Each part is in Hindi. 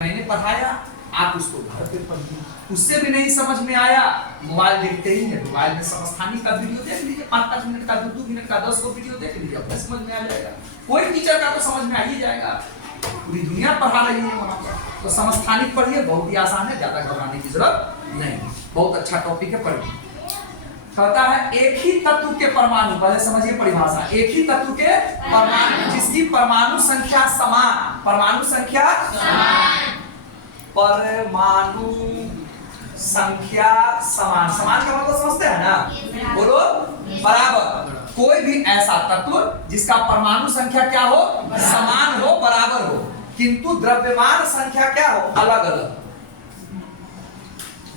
मैंने पढ़ाया, आप उसको घर पे पढ़िए। उससे भी नहीं समझ में आया, मोबाइल देखते ही है, मोबाइल में समस्थानिक का वीडियो देख लीजिए, 5-5 मिनट का, 2-2 मिनट का, 10 को वीडियो देख लीजिए, अपने समझ में आ जाएगा। कोई टीचर का तो समझ में आ ही जाएगा, पूरी दुनिया पढ़ा रही है वहाँ पर। तो समस्थानिक पढ़िए, बहुत ही आसान है, ज्यादा घबराने की जरूरत नहीं, बहुत अच्छा टॉपिक है, पढ़िए। कहता है एक ही तत्व के परमाणु, पहले समझिए परिभाषा, एक ही तत्व के परमाणु जिसकी परमाणु संख्या समान, परमाणु संख्या परमाणु संख्या समान, समान का मतलब समझते हैं ना, बोलो बराबर। कोई भी ऐसा तत्व जिसका परमाणु संख्या क्या हो, समान हो, बराबर हो, किंतु द्रव्यमान संख्या क्या हो, अलग अलग।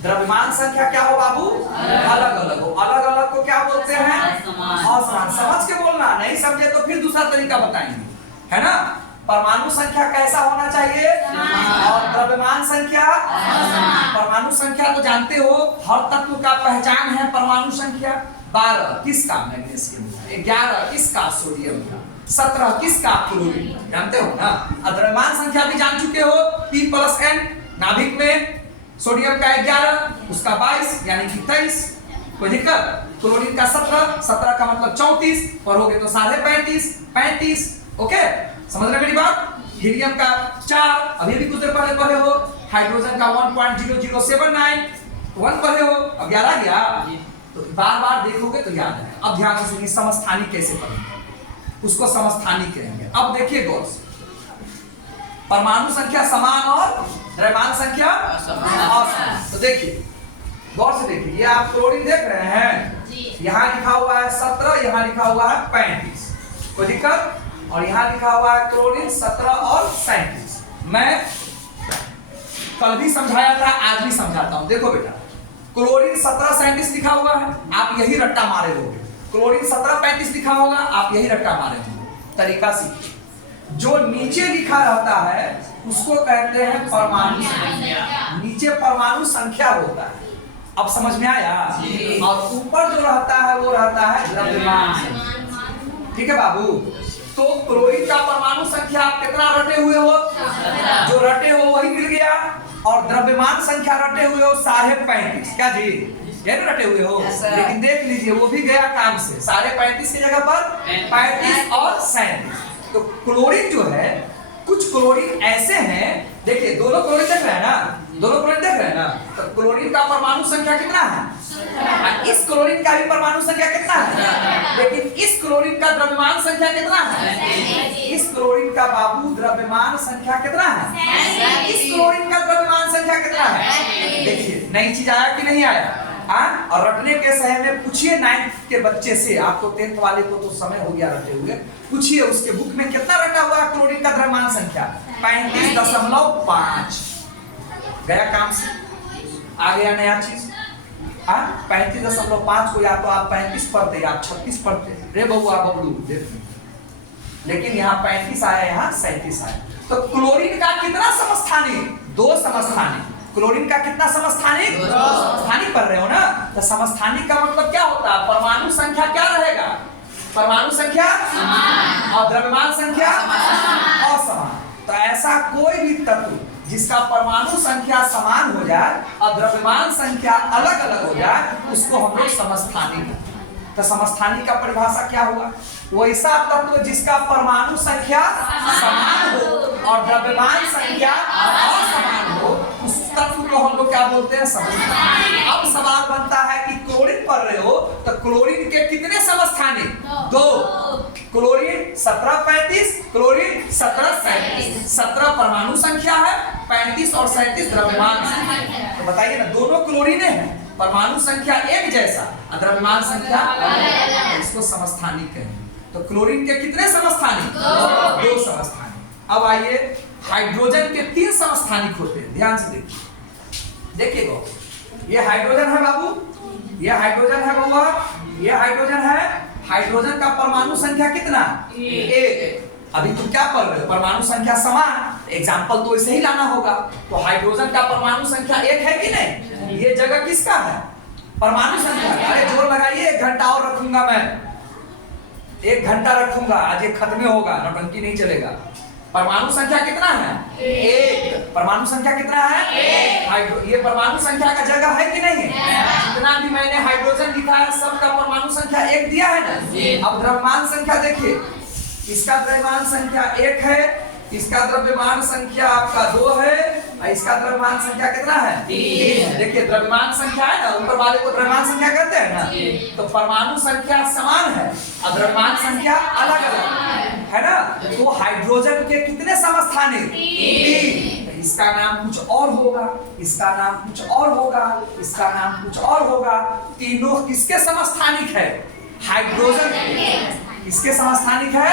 द्रव्यमान संख्या क्या हो बाबू, अलग अलग हो। अलग अलग को क्या बोलते हैं, असमान। समझ के बोलना, नहीं समझे तो फिर दूसरा तरीका बताएंगे, है ना। परमाणु संख्या कैसा होना चाहिए, और द्रव्यमान संख्या, परमाणु संख्या तो जानते हो, हर तत्व का पहचान है परमाणु संख्या। 12 किसका, मैग्नीशियम का, 11 किसका, सोडियम का, 17 किसका, क्लोरीन, जानते हो ना। द्रव्यमान संख्या भी जान चुके हो, P+N, नाभिक में सोडियम का 11, उसका 22 यानी कि 23, कोई दिक्कत। क्लोरीन का 17 का मतलब 34, पढ़ोगे तो 35.5, ओके, समझ रहे मेरी बात। हीलियम का 4, अभी भी कुछ देर पहले पढ़े हो। हाइड्रोजन का 1.0079, 1 पढ़े हो, अब याद आ गया, तो बार बार देखोगे तो याद है। अब ध्यान से सुनिए, समस्थानिक कैसे पढ़ेंगे, उसको समस्थानिक कहेंगे। अब देखिए गौर से, परमाणु संख्या समान और द्रव्यमान संख्या असमान। तो देखिए गौर से देखिए, ये आप क्लोरीन देख रहे हैं, यहाँ लिखा हुआ है 17, यहाँ लिखा हुआ है 35, कोई दिक्कत। और यहाँ लिखा हुआ है क्लोरीन 17 और 37। मैं कल भी समझाया था, आज भी समझाता हूँ। देखो बेटा, क्लोरीन 17-37 लिखा हुआ है, आप यही रट्टा मारे होगे। क्लोरीन 17-35 लिखा होगा, आप यही रट्टा मारे होंगे। तरीका सीखिए, जो नीचे लिखा रहता है उसको कहते हैं परमाणु संख्या, नीचे परमाणु संख्या होता है। अब समझ में आया। और ऊपर जो रहता है वो रहता है द्रव्यमान संख्या, ठीक है बाबू। तो क्लोरीन का परमाणु संख्या आप कितना रटे हुए हो, जो रटे हो वही मिल गया, और द्रव्यमान संख्या रटे हुए हो 35.5, क्या जी, ये रटे हुए हो। लेकिन देख लीजिए वो भी गया काम से, 35.5 की जगह पर 35 और 37। तो क्लोरीन जो है, कुछ क्लोरीन ऐसे हैं, देखिए दोनों क्लोरीन देख रहे हैं ना, दोनों क्लोरीन देख रहे हैं ना, तो क्लोरीन का परमाणु संख्या कितना है, इस क्लोरीन का भी परमाणु संख्या कितना है, लेकिन इस क्लोरीन का द्रव्यमान संख्या कितना है, इस क्लोरीन का बाबू द्रव्यमान संख्या कितना है, इस क्लोरीन का द्रव्यमान संख्या कितना है। देखिए नई चीज आया कि नहीं आया। हाँ, और रटने के समय में पूछिए 9th के बच्चे से, आप तो 10th वाले को तो समय हो गया रटे हुए, पूछिए उसके बुक में कितना रटा हुआ है क्लोरीन का द्रव्यमान संख्या, 35.5। गया काम से, आ गया नया चीज। 35.5 को या तो आप 35 पढ़ते या 36 पढ़ते, रे बबुआ बबलू देखिए, लेकिन यहाँ 35 आया, यहाँ 37 आया। तो क्लोरीन का कितना समस्थानिक, 2 समस्थानिक। क्लोरीन का कितना समस्थानिक, समस्थानिक पढ़ रहे हो ना। तो समस्थानिक का मतलब क्या होता है, परमाणु संख्या क्या रहेगा, परमाणु संख्या समान, और द्रव्यमान संख्या असमान। तो ऐसा कोई भी तत्व जिसका परमाणु संख्या समान हो जाए और द्रव्यमान संख्या अलग अलग हो जाए, उसको हम लोग समस्थानिक। तो समस्थानिक का परिभाषा क्या हुआ, वैसा तत्व जिसका परमाणु संख्या समान हो और द्रव्यमान संख्या असमान हो, उस तत्व को हम लोग क्या बोलते हैं, समस्थानिक। अब सवाल बनता है कि क्लोरीन पढ़ रहे हो, तो क्लोरीन के कितने समस्थानिक, 2। Chlorine 17-35, chlorine 17-37। 17 परमाणु संख्या है, 35 और 37 द्रव्यमान संख्या। तो बताइए ना, दोनों क्लोरीन है, परमाणु संख्या एक जैसा, द्रव्यमान संख्या अलग, इसको समस्थानिक कहेंगे। तो क्लोरीन के कितने समस्थानिक, 2 समस्थानिक। अब आइए, हाइड्रोजन के 3 समस्थानिक होते हैं, ध्यान से देखिएगा। ये हाइड्रोजन है बाबू, ये हाइड्रोजन है बउआ, ये हाइड्रोजन है। हाइड्रोजन का परमाणु संख्या कितना, 1। अभी तुम क्या पढ़ रहे हो, परमाणु संख्या समान, एग्जाम्पल तो इसे ही लाना होगा। तो हाइड्रोजन का परमाणु संख्या 1 है कि नहीं, ये जगह किसका है, परमाणु संख्या। अरे जोर लगाइए, 1 घंटा और रखूंगा मैं, 1 घंटा रखूंगा, आज ये खत्म होगा, नौटंकी नहीं चलेगा। परमाणु संख्या कितना है? एक। परमाणु संख्या कितना है? एक। ये परमाणु संख्या का जगह है कि नहीं है? जितना भी मैंने हाइड्रोजन लिखा है सबका परमाणु संख्या एक दिया है ना। अब द्रव्यमान संख्या देखिए, इसका द्रव्यमान संख्या एक है, इसका द्रव्यमान संख्या आपका 2 है, और इसका द्रव्यमान संख्या कितना है? 3। देखिए द्रव्यमान संख्या है ना, ऊपर वाले को द्रव्यमान संख्या कहते हैं ना। तो परमाणु संख्या समान है और द्रव्यमान संख्या अलग अलग है ना। तो हाइड्रोजन के कितने समस्थानिक? 3। इसका नाम कुछ और होगा, इसका नाम कुछ और होगा, इसका नाम कुछ और होगा। तीनों किसके समस्थानिक है? हाइड्रोजन। किसके समस्थानिक है?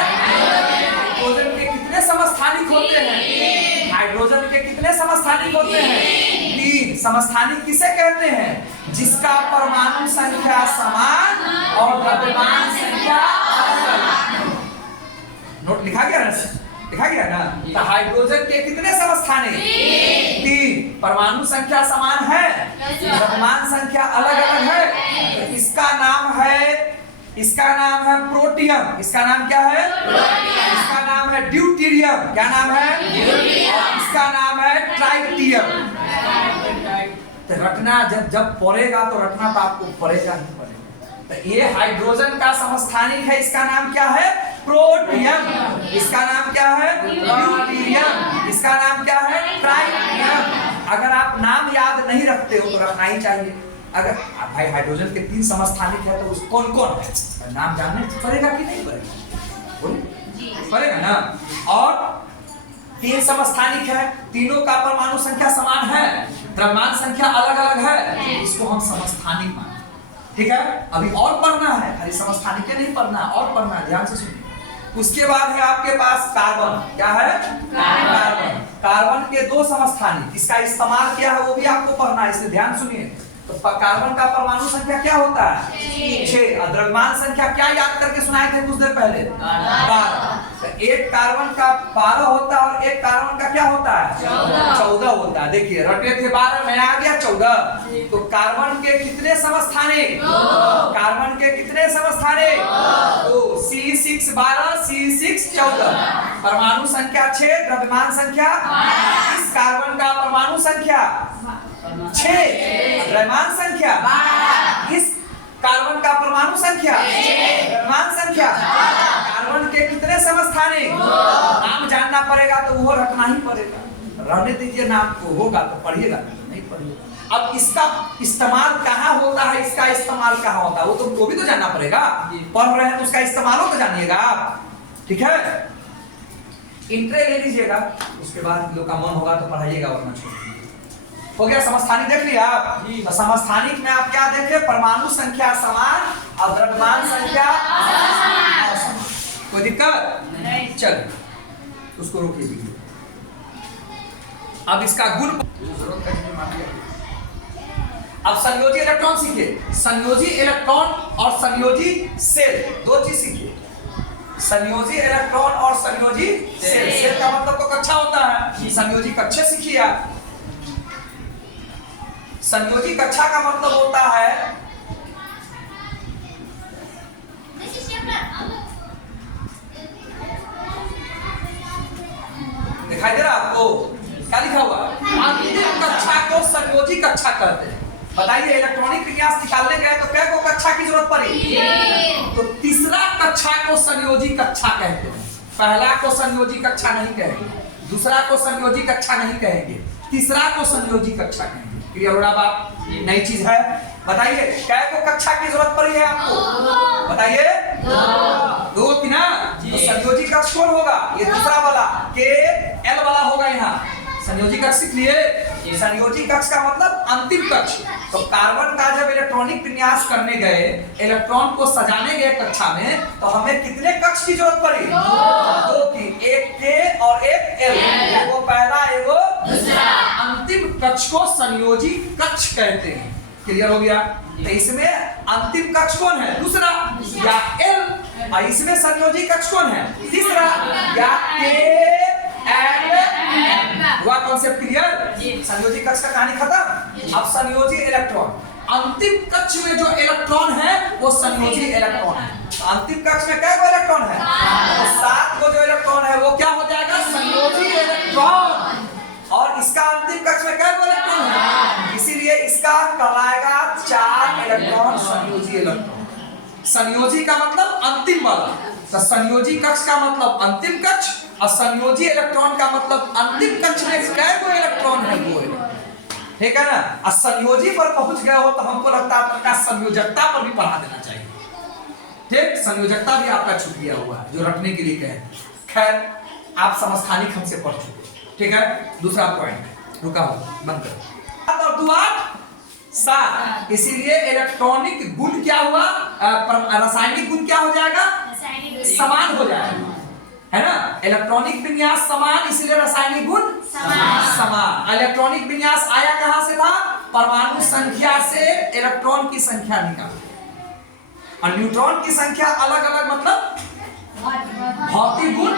हाइड्रोजन के कितने समस्थानिक होते हैं? हाइड्रोजन के कितने समस्थानिक होते हैं? 3। समस्थानिक किसे कहते हैं? जिसका परमाणु संख्या समान और द्रव्यमान संख्या अलग। नोट लिखा गया ना? लिखा गया ना? तो हाइड्रोजन के कितने समस्थानिक? 3। परमाणु संख्या समान है, द्रव्यमान संख्या अलग अलग है। तो इसका नाम है, इसका नाम है प्रोटियम। इसका नाम क्या है? प्रोटियम। इसका नाम है ड्यूटेरियम। क्या नाम है? ड्यूटेरियम। इसका नाम है ट्राइटियम। तो रटना जब पढ़ेगा तो रटना तो आपको पढ़ेगा ही पड़ेगा। तो ये हाइड्रोजन का समस्थानिक है, इसका नाम क्या है? प्रोटियम। इसका नाम क्या है? ड्यूटेरियम। इसका नाम क्या है? ट्राइटियम। अगर आप नाम याद नहीं रखते हो तो रखना ही चाहिए। अगर भाई हाइड्रोजन के 3 समस्थानिक है तो कौन कौन है? नाम जानने पड़ेगा कि नहीं पड़ेगा? बोलिए पड़ेगा ना। और 3 समस्थानिक है, तीनों का परमाणु संख्या समान है, द्रव्यमान संख्या अलग अलग है, इसको हम समस्थानिक मानते हैं। ठीक है, अभी और पढ़ना है, खाली समस्थानिक के नहीं पढ़ना, और पढ़ना है, ध्यान से सुनिए। उसके बाद है आपके पास कार्बन। क्या है? कार्बन। कार्बन के 2 समस्थानिक, इसका इस्तेमाल क्या है वो भी आपको पढ़ना है, इसलिए ध्यान सुनिए। तो कार्बन का परमाणु संख्या क्या होता है? 6। और द्रव्यमान संख्या क्या याद करके सुनाए थे कुछ देर पहले? 12। तो एक कार्बन का 12 होता है और एक कार्बन का क्या होता है? 14 होता है। देखिए रटे थे 12 में आ गया 14। तो कार्बन के कितने समस्थानिक? कार्बन के कितने समस्थानिक? 2। C6 12, C6 14। परमाणु संख्या 6, द्रव्यमान संख्या। इस कार्बन का परमाणु संख्या 6, द्रव्यमान संख्या। इस कार्बन का परमाणु संख्या, द्रव्यमान संख्या। कार्बन के कितने समस्थानिक? नाम जानना पड़ेगा तो वो रखना ही पड़ेगा। रहने दीजिए नाम को, होगा तो पढ़िएगा, नहीं पढ़िएगा। अब इसका इस्तेमाल कहाँ होता है, इसका इस्तेमाल कहाँ होता है वो भी तो जानना पड़ेगा। पढ़ रहे हैं तो उसका इस्तेमाल हो तो जानिएगा आप। ठीक है, इंट्रे ले लीजिएगा, उसके बाद लोग का मन होगा तो पढ़ाइएगा, वरना छोड़। हो गया समस्थानिक देख लिया आप। तो समस्थानिक में आप क्या देखे? परमाणु संख्या समान और द्रव्यमान संख्या असमान। कोई दिक्कत नहीं? चल उसको रोक लीजिए। अब इसका गुण, अब संयोजी इलेक्ट्रॉन सीखिए। संयोजी इलेक्ट्रॉन और संयोजी सेल, 2 चीज सीखिए। संयोजी इलेक्ट्रॉन और संयोजी सेल। सेल का मतलब तो कक्षा होता है, संयोजी कक्षा सीखिए आप। संयोजी कक्षा का मतलब होता है, दिखाई दे रहा आपको क्या लिखा हुआ? अंतिम कक्षा को संयोजी कक्षा कहते हैं। बताइए इलेक्ट्रॉनिक विन्यास निकालने गए तो क्या को कक्षा की जरूरत पड़ी? तो तीसरा कक्षा को संयोजी कक्षा कहते हैं। पहला को संयोजी कक्षा नहीं कहेंगे, दूसरा को संयोजी कक्षा नहीं कहेंगे, तीसरा को संयोजी कक्षा कहेंगे। क्लियर हो रहा बात? नई चीज है। बताइए क्या को कक्षा की जरूरत पड़ी है आपको? बताइए 2 की ना। तो संयोजी कक्ष कौन होगा? ये दूसरा वाला के एल वाला होगा। यहाँ संयोजी कक्ष सीख लिए। संयोजी कक्ष का मतलब अंतिम कक्ष। तो कार्बन का जब इलेक्ट्रॉनिक विन्यास करने गए, इलेक्ट्रॉन को सजाने गए कक्षा में, तो हमें कितने कक्ष की जरूरत पड़ी? 2 की, एक के और एक एल। एगो पहला एगो दूसरा। अंतिम कक्ष को संयोजी कक्ष कहते हैं। क्लियर हो गया? तो इसमें अंतिम कक्ष कौन है? दूसरा या एल। और इसमें संयोजी कक्ष कौन है? तीसरा या के हुआ। Concept clear? संयोजी कक्ष का कहानी खत्म। अब संयोजी इलेक्ट्रॉन, अंतिम कक्ष में जो इलेक्ट्रॉन है वो संयोजी इलेक्ट्रॉन है। अंतिम कक्ष में कै गो इलेक्ट्रॉन है? तो 7 गो जो इलेक्ट्रॉन है वो क्या हो जाएगा? संयोजी इलेक्ट्रॉन। और इसका अंतिम कक्ष में कै गो इलेक्ट्रॉन है? इसीलिए इसका कहलाएगा 4 इलेक्ट्रॉन संयोजी इलेक्ट्रॉन। संयोजी का मतलब अंतिम वाला, तो संयोजी कक्ष का मतलब अंतिम कक्ष और संयोजी इलेक्ट्रॉन का मतलब अंतिम कक्ष में कै गो इलेक्ट्रॉन है वो। ठीक है ना? और संयोजी पर पहुंच गए हो तो हमको लगता है आपका संयोजकता पर भी पढ़ा देना चाहिए। ठीक, संयोजकता भी आपका छूट गया हुआ है जो रखने के लिए कहे। खैर आप समस्थानिक हमसे पढ़ चुके। ठीक है, दूसरा पॉइंट रुका हो, बंद करो। 7 और 2 8 7, इसीलिए इलेक्ट्रॉनिक गुण क्या हुआ? रासायनिक गुण क्या हो जाएगा? समान हो जाएगा, है ना? इलेक्ट्रॉनिक विन्यास समान, इसीलिए रासायनिक गुण समान। इलेक्ट्रॉनिक विन्यास आया कहां से था? परमाणु संख्या से इलेक्ट्रॉन की संख्या निकाल, और न्यूट्रॉन की संख्या अलग अलग, मतलब भौतिक गुण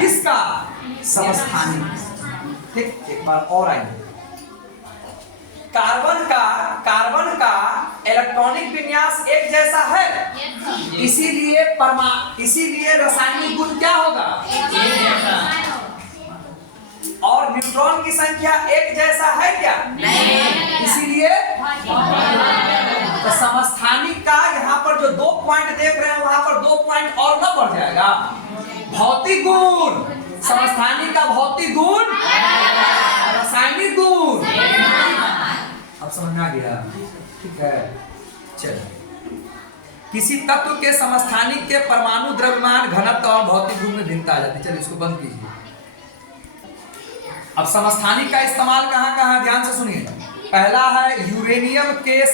किसका? समस्थानिक। ठीक, एक बार और आएंगे। कार्बन का इलेक्ट्रॉनिक विन्यास एक जैसा है, इसीलिए रासायनिक गुण क्या होगा? और न्यूट्रॉन की संख्या एक जैसा है क्या? नहीं। इसीलिए तो समस्थानिक का यहाँ पर जो 2 पॉइंट देख रहे हैं वहां पर 2 पॉइंट और ना बढ़ जाएगा। भौतिक गुण, समस्थानिक का भौतिक गुण, रासायनिक गुण। अब समझ में आ गया? ठीक है, चलिए। किसी तत्व के समस्थानिक के परमाणु द्रव्यमान, घनत्व और भौतिक गुण में भिन्नता आ जाती है। चलिए इसको बंद कीजिए। अब समस्थानिक का इस्तेमाल कहाँ ध्यान से सुनिए। पहला है यूरेनियम के एक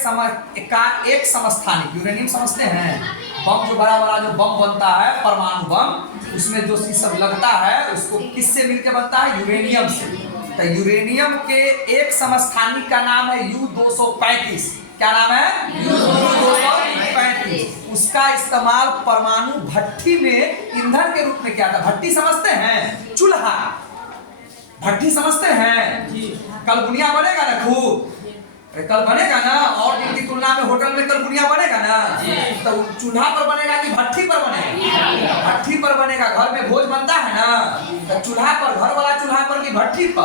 समस्थानिक। यूरेनियम समझते हैं? बम, जो बड़ा बड़ा जो बम बनता है, परमाणु बम, उसमें जो सब लगता है उसको किससे मिलकर बनता है? यूरेनियम से। तो यूरेनियम के एक समस्थानिक का नाम है U-235। क्या नाम है? U-235। उसका इस्तेमाल परमाणु भट्टी में ईंधन के रूप में किया था। भट्टी समझते हैं? चूल्हा, भट्टी समझते हैं? कल बुनिया बनेगा ना खूब, कल बनेगा ना, और दिन की तुलना में होटल में कल बुनिया बनेगा ना, तो चूल्हा पर बनेगा कि भट्टी पर बनेगा? भट्टी पर बनेगा। घर में भोज बनता है ना, तो चूल्हा पर, घर वाला चूल्हा पर कि भट्टी पर?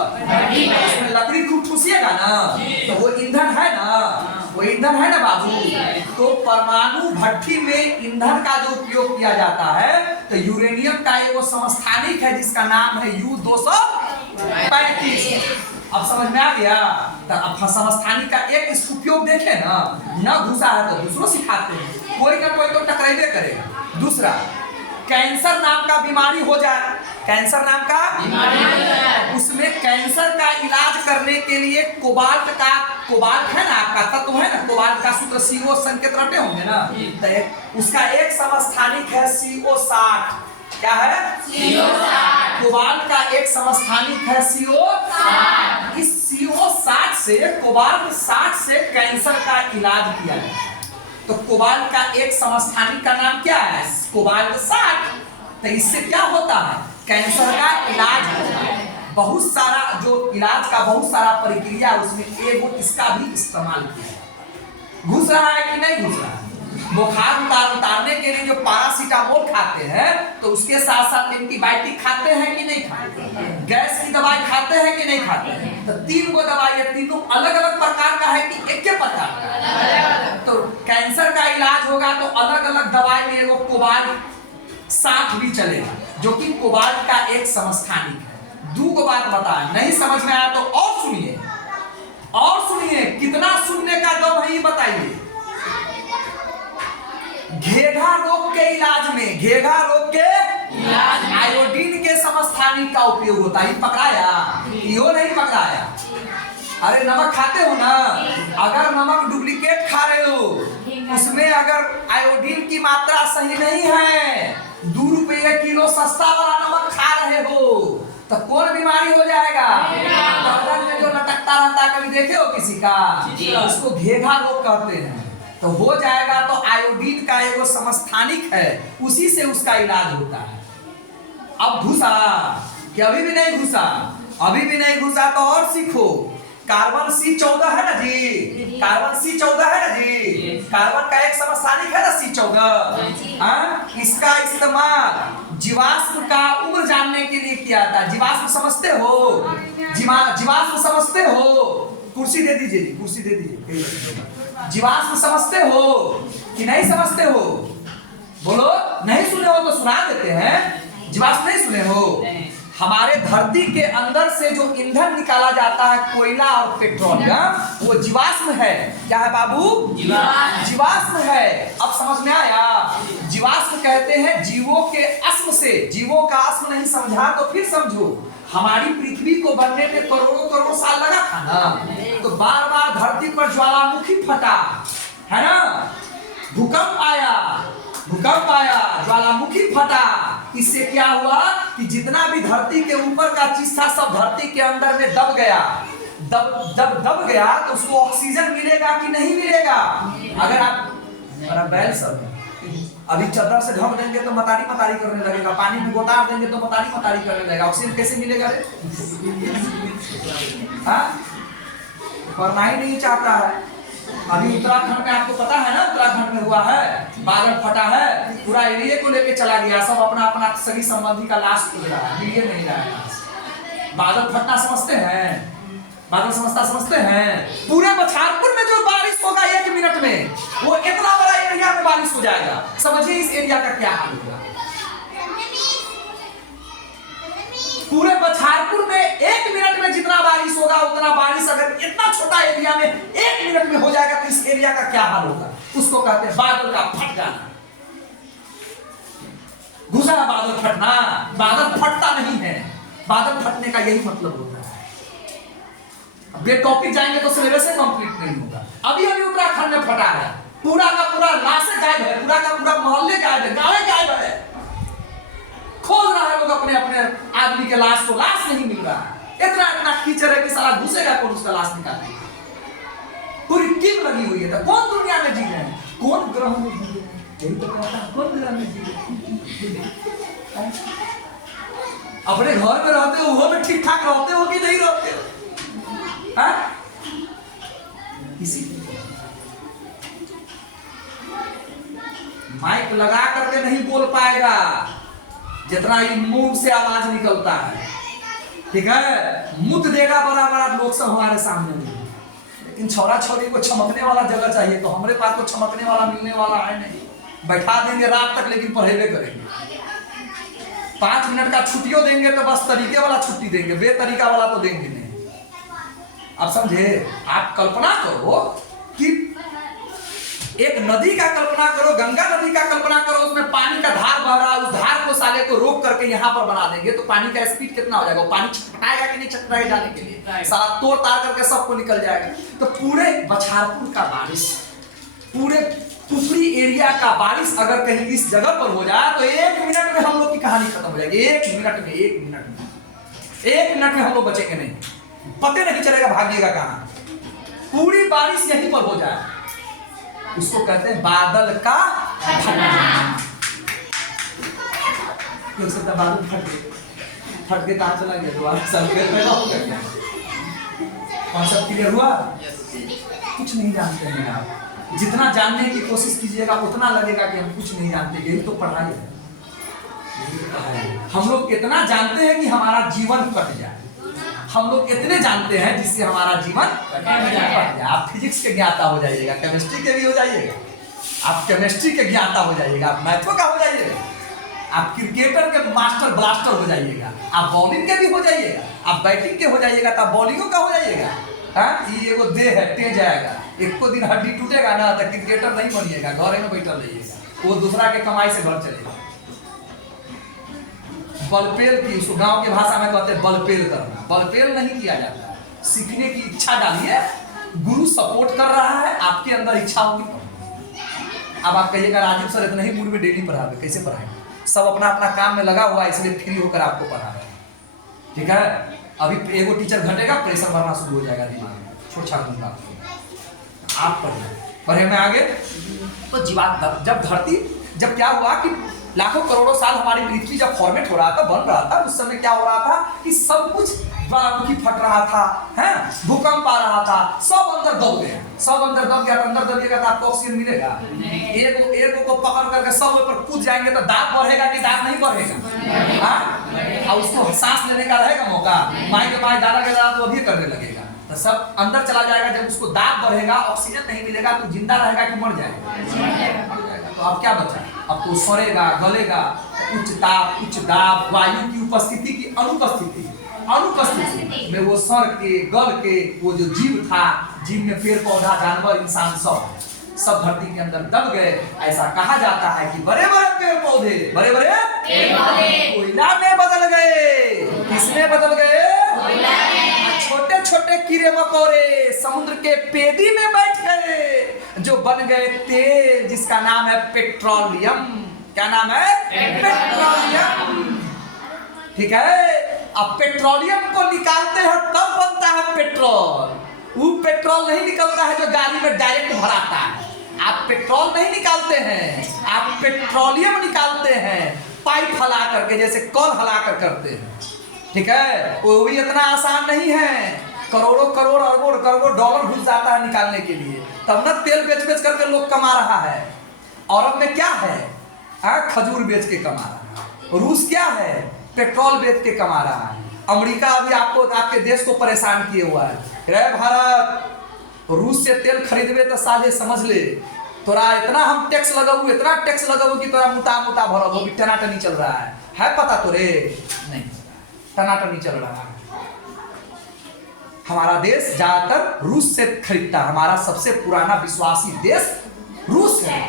उसमें लकड़ी खूब ठूसिएगा ना, तो वो ईंधन है ना, वो ईंधन है ना बाबू। तो परमाणु भट्टी में ईंधन का जो उपयोग किया जाता है, तो यूरेनियम का वो समस्थानिक है जिसका नाम है U-235। अब समझ में आ गया? तो अब समस्थानिक का एक इस उपयोग देखे ना, न घुसा है तो दूसरों सिखाते हैं, कोई ना कोई तो टकराइबे करेगा। दूसरा, कैंसर नाम का बीमारी हो जाए, कैंसर नाम का बीमारी हो जाए, उसमें कैंसर का इलाज करने के लिए कोबाल्ट है ना, आपका तत्व है ना, कोबाल्ट का सूत्र CO संकेत रटे होंगे ना, तो उसका एक समस्थानिक है CO60। क्या है? CO60। कोबाल्ट का एक समस्थानिक है CO60। इस CO60 से, कोबाल्ट 60 से कैंसर का इलाज किया जाता है। तो कोबाल्ट का एक समस्थानिक का नाम क्या है? कोबाल्ट 60। तो इससे क्या होता है? कैंसर का इलाज होता है। बहुत सारा जो इलाज का बहुत सारा प्रक्रिया, उसमें एगो इसका भी इस्तेमाल किया। घुस रहा है कि नहीं घुस रहा है? बुखार उतारने के लिए जो पैरासीटामोल खाते हैं, तो उसके साथ साथ एंटीबायोटिक खाते हैं कि नहीं खाते? गैस की दवाई खाते हैं कि नहीं खाते? तो 3 गो दवाई है, तीनों अलग अलग प्रकार का है कि एक के प्रकार का? तो कैंसर का इलाज होगा तो अलग अलग दवाई में एगो कोबाल्ट 60 भी चलेगा, जो कि कोबाल्ट का एक समस्थानिक है। 2 गो बात बताया, नहीं समझ में आया तो और सुनिए, कितना सुनने का दम है ये बताइए। घेघा रोग के इलाज में, आयोडीन के समस्थानिक का उपयोग होता है। पकड़ाया? यो नहीं पकड़ाया। अरे नमक खाते हो ना, अगर नमक डुप्लीकेट खा रहे हो, उसमें अगर आयोडीन की मात्रा सही नहीं है, 2 रुपये किलो सस्ता वाला नमक खा रहे हो, तो कौन बीमारी हो जाएगा? गर्दन में जो लटकता रहता है, कभी देखे हो किसी का? उसको घेघा रोग कहते हैं। तो हो जाएगा। तो आयोडीन का एगो समस्थानिक है, उसी से उसका इलाज होता है। अब घुसा कि अभी भी नहीं घुसा? अभी भी नहीं घुसा तो और सीखो कार्बन C14 है ना जी, कार्बन C14 है ना जी, कार्बन का एक समस्थानिक है ना C14। इसका इस्तेमाल जीवाश्म का उम्र जानने के लिए किया था। जीवाश्म समझते हो? जीवाश्म समझते हो? कुर्सी दे दीजिए जी, कुर्सी दे दीजिए। जीवाश्म समझते हो कि नहीं समझते हो? बोलो। नहीं सुने हो तो सुना देते हैं। जीवाश्म नहीं सुने हो? हमारे धरती के अंदर से जो ईंधन निकाला जाता है, कोयला और पेट्रोलियम, वो जीवाश्म है। क्या है बाबू? जीवाश्म है। अब समझ में आया? जीवाश्म कहते हैं जीवों के अस्म से। जीवों का अस्म नहीं समझा तो फिर समझो। हमारी पृथ्वी को बनने में करोड़ों करोड़ साल लगा था ना, तो बार बार धरती पर ज्वालामुखी फटा है ना, भूकंप आया, ज्वालामुखी फटा। इससे क्या हुआ कि जितना भी धरती के ऊपर का चीज था सब धरती के अंदर में दब गया। जब दब गया तो उसको ऑक्सीजन मिलेगा कि नहीं मिलेगा? अगर आप बैल सब अभी चदर से ढक देंगे तो मतारी मतारी करने लगेगा, पानी में गोता देंगे तो मतारी मतारी करने लगेगा। ऑक्सीजन कैसे मिलेगा रे? करना ही नहीं चाहता है। अभी उत्तराखंड में आपको पता है ना, उत्तराखंड में हुआ है, बादल फटा है, पूरा एरिया को लेके चला गया, सब अपना अपना सगी संबंधी का लाश खोज रहा है, मिलिए नहीं रहा है। बादल फटना समझते हैं? बादल समझते हैं? पूरे बछारपुर में जो बारिश होगा 1 मिनट में, वो इतना बड़ा एरिया में बारिश हो जाएगा। समझिए इस एरिया का क्या हाल होगा। पूरे बछारपुर में 1 मिनट में जितना बारिश होगा उतना बारिश अगर इतना छोटा एरिया में 1 मिनट में हो जाएगा तो इस एरिया का क्या हाल होगा। उसको कहते हैं बादल का फट जाना। घुसा बादल फटना। बादल फटता नहीं है, बादल फटने का यही मतलब होता है। बे टॉपिक जाएंगे तो सवेरे से कंप्लीट नहीं होगा। अभी उत्तराखंड में फटा है, पूरा का पूरा लाशें गायब है, पूरा का पूरा मोहल्ले गायब है, गाँव गायब है। खोज रहा है लोग अपने अपने आदमी के लाश को, लाश नहीं मिल रहा है। इतना कीचड़ है कि साला घुसेगा कौन उसका लाश निकालेगा। पूरी टीम लगी हुई है। तो कौन दुनिया में जी रहे हैं, कौन ग्रह में जी रहे हैं, यही तो कहता है कौन ग्रह में जी रहे हैं। अपने घर में रहते हो वो में ठीक ठाक रहते हो कि नहीं रहते हो? इसी माइक लगा करके नहीं बोल पाएगा जितना ये मुंह से आवाज निकलता है, ठीक है। मुत देगा बड़ा बड़ा लोग सब हमारे सामने में, लेकिन छोरा छोरी को चमकने वाला जगह चाहिए। तो हमारे पास तो चमकने वाला मिलने वाला है नहीं। बैठा देंगे रात तक लेकिन पढ़ेबे करेंगे। 5 मिनट का छुट्टियों देंगे तो बस तरीके वाला छुट्टी देंगे, बेतरीका वाला तो देंगे नहीं। आप समझे? आप कल्पना करो कि एक नदी का कल्पना करो, गंगा नदी का कल्पना करो, उसमें पानी का धार बह रहा है, उस धार को साले को रोक करके यहाँ पर बना देंगे तो पानी का स्पीड कितना हो जाएगा? वो पानी छटपटाएगा कि नहीं छटपटाएगा जाने के लिए? सारा तोड़ ताड़ करके सबको निकल जाएगा। तो पूरे बछारपुर का बारिश, पूरे पुपरी एरिया का बारिश अगर कहीं इस जगह पर हो जाए तो 1 मिनट में हम लोग की कहानी खत्म हो जाएगी। 1 मिनट में हम लोग बचेंगे नहीं, पते नहीं चलेगा भागिएगा कहाँ। पूरी बारिश यहीं पर हो जाए, उसको कहते हैं बादल का फटना। बादल फट के कहाँ चला गया? दोबारा सब पैदा हो गया। कॉन्सेप्ट क्लियर हुआ? कुछ नहीं जानते हैं आप। जितना जानने की कोशिश कीजिएगा उतना लगेगा कि हम कुछ नहीं जानते। यही तो पढ़ाई है। हम लोग इतना जानते हैं कि हमारा जीवन कट जाए। हम लोग इतने जानते हैं जिससे हमारा जीवन कट जाए। आप फिजिक्स के ज्ञाता हो जाइएगा, केमिस्ट्री के भी हो जाइएगा, आप केमिस्ट्री के ज्ञाता हो जाइएगा, आप मैथों का हो जाइएगा, आप क्रिकेटर के मास्टर ब्लास्टर हो जाइएगा, आप बॉलिंग के भी हो जाइएगा, आप बैटिंग के हो जाइएगा, तो आप बॉलिंगों का हो जाइएगा। ये एगो देह है, तेज आएगा। एक को दिन हड्डी टूटेगा ना तो क्रिकेटर नहीं बनिएगा, घर में बैठल रहिएगा, वो दूसरा के कमाई से भर चलेगा। बलपेल की, उसको गांव के भाषा में कहते हैं बलपेल करना। बलपेल नहीं किया जाता, सीखने की इच्छा डालिए, गुरु सपोर्ट कर रहा है, आपके अंदर इच्छा होगी। अब आप कहिएगा राजीव सर इतना ही मूड में डेली पढ़ाते, कैसे पढ़ाएंगे? सब अपना अपना काम में लगा हुआ है, इसलिए फ्री होकर आपको पढ़ा रहे हैं, ठीक है। अभी एगो टीचर घटेगा, प्रेशर बढ़ना शुरू हो जाएगा दिमाग में, छोटा आप पढ़े में आगे। तो जीवात जब धरती, जब क्या हुआ कि लाखों करोड़ों साल हमारी पृथ्वी जब फॉर्मेट हो रहा था, बन रहा था, उस समय क्या हो रहा था कि सब कुछ ज्वालामुखी फट रहा था, है भूकंप आ रहा था, सब अंदर दब गया, सब अंदर दब गया। तो अंदर दबिएगा तो आपको ऑक्सीजन मिलेगा? एक को पकड़ करके सब ऊपर कूद जाएंगे तो दाब बढ़ेगा कि दाब नहीं बढ़ेगा? हाँ, और उसको सांस लेने का रहेगा मौका, माई के माई दादा के दादा तो अभी करने लगेगा, तो सब अंदर चला जाएगा। जब उसको दाब बढ़ेगा, ऑक्सीजन नहीं मिलेगा तो जिंदा रहेगा कि मर जाएगा? तो अब क्या बचा? अब तो सड़ेगा, गलेगा। उच्च ताप, उच्च दाब, वायु की उपस्थिति की अनुपस्थिति में वो सड़ के, गल के, वो जो जीव था, जीव में पेड़ पौधा, जानवर, इंसान सब धरती के अंदर दब गए। ऐसा कहा जाता है कि बड़े बड़े पेड़ पौधे, बड़े बड़े कोयला में बदल गए। किसमें बदल गए? छोटे छोटे कीड़े मकोड़े समुद्र के पेदी में बैठ गए, जो बन गए तेल, जिसका नाम है पेट्रोलियम। क्या नाम है? पेट्रोलियम। ठीक है, अब पेट्रोलियम को निकालते हैं तब बनता है पेट्रोल। वो पेट्रोल नहीं निकलता है जो गाड़ी में डायरेक्ट भराता है। आप पेट्रोल नहीं निकालते हैं, आप पेट्रोलियम निकालते हैं पाइप हला करके, जैसे कल हला कर करते हैं। ठीक है, वो भी इतना आसान नहीं है। करोड़ों करोड़ अरबों डॉलर घुस जाता है निकालने के लिए, तब ना तेल बेच बेच करके लोग कमा रहा है। अरब में क्या है? खजूर बेच के कमा रहा है। रूस क्या है? पेट्रोल बेच के कमा रहा है। अमेरिका अभी आपके देश को परेशान किए हुआ है। रे भारत, रूस से तेल खरीदवे तो साझे समझ ले, तोरा इतना हम टैक्स लगाऊ, इतना टैक्स लगाऊ कि तोरा मुता भरब हो। टनाटनी चल रहा है पता तोरे? नहीं, टनाटनी चल रहा है। हमारा देश ज्यादातर रूस से खरीदता है। हमारा सबसे पुराना विश्वासी देश रूस है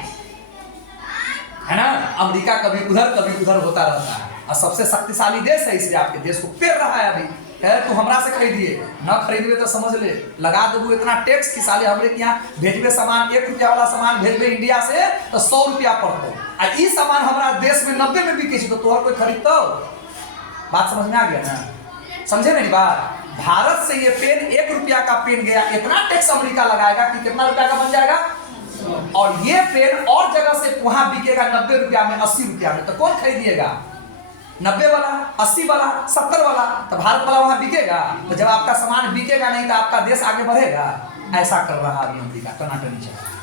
ना। अमेरिका कभी उधर होता रहता है, और सबसे शक्तिशाली देश है, इसलिए आपके देश को पेर रहा है। अभी तो हमरा से खरीदिए, न खरीदवे तो समझ ले लगा देबू इतना टैक्स कि साले हमरे के यहाँ भेजबे सामान, 1 रुपया वाला सामान भेजबे इंडिया से तो 100 रुपया पड़तो, आ ई सामान हमारा देश में 90 में बिके तो तोहर कोई खरीदतो? बात समझ में आ गया ना? समझे मेरी बात? भारत से ये पेन 1 रुपया का पेन गया, इतना टैक्स अमेरिका लगाएगा कि कितना रुपया का बन जाएगा। और ये पेन और जगह से वहां बिकेगा 90 रुपया में, 80 रुपया में, तो कौन खरीदिएगा? 90 वाला, 80 वाला, 70 वाला, तो भारत वाला वहां बिकेगा। तो जब आपका सामान बिकेगा नहीं तो आपका देश आगे बढ़ेगा। ऐसा कर रहा है अमेरिका, टनाटनी चल रहा है।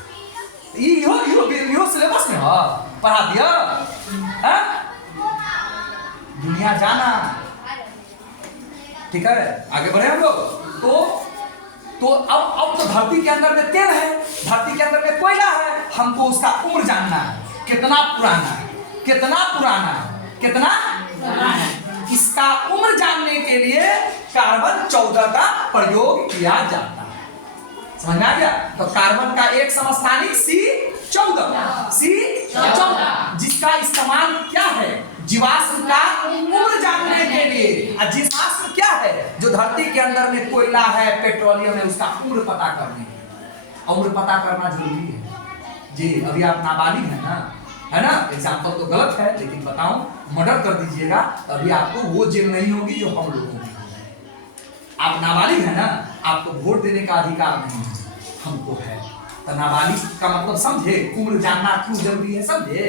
यो सिलेबस में हो पढ़ा दिया है? दुनिया जाना। ठीक है, आगे बढ़े हम लोग। तो अब तो धरती के अंदर में तेल है, धरती के अंदर में कोयला है। हमको उसका उम्र जानना है, कितना पुराना है, कितना पुराना है, कितना पुराना। इसका उम्र जानने के लिए कार्बन 14 का प्रयोग किया जाता है। समझ में आ गया? तो कार्बन का एक समस्थानिक C14, जिसका इस्तेमाल क्या है? जीवाश्म का उम्र जानने के लिए। और जीवाश्म क्या है? जो धरती के अंदर में कोयला है, पेट्रोलियम है, उसका उम्र पता करने के लिए। उम्र पता करना जरूरी है जी। अभी आप नाबालिग है ना, है ना? एग्जाम्पल तो गलत है, लेकिन बताऊं, मर्डर कर दीजिएगा तभी आपको वो जेल नहीं होगी जो हम लोगों की। आप नाबालिग है ना, आपको वोट देने का अधिकार नहीं है, हमको है। तो नाबालिग का मतलब समझे, उम्र जानना क्यों जरूरी है, समझे?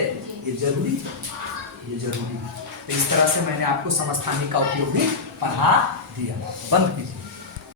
ये जरूरी है, ये जरूरी है। तो इस तरह से मैंने आपको समस्थानिक का उपयोग भी पढ़ा दिया। बंद कीजिए।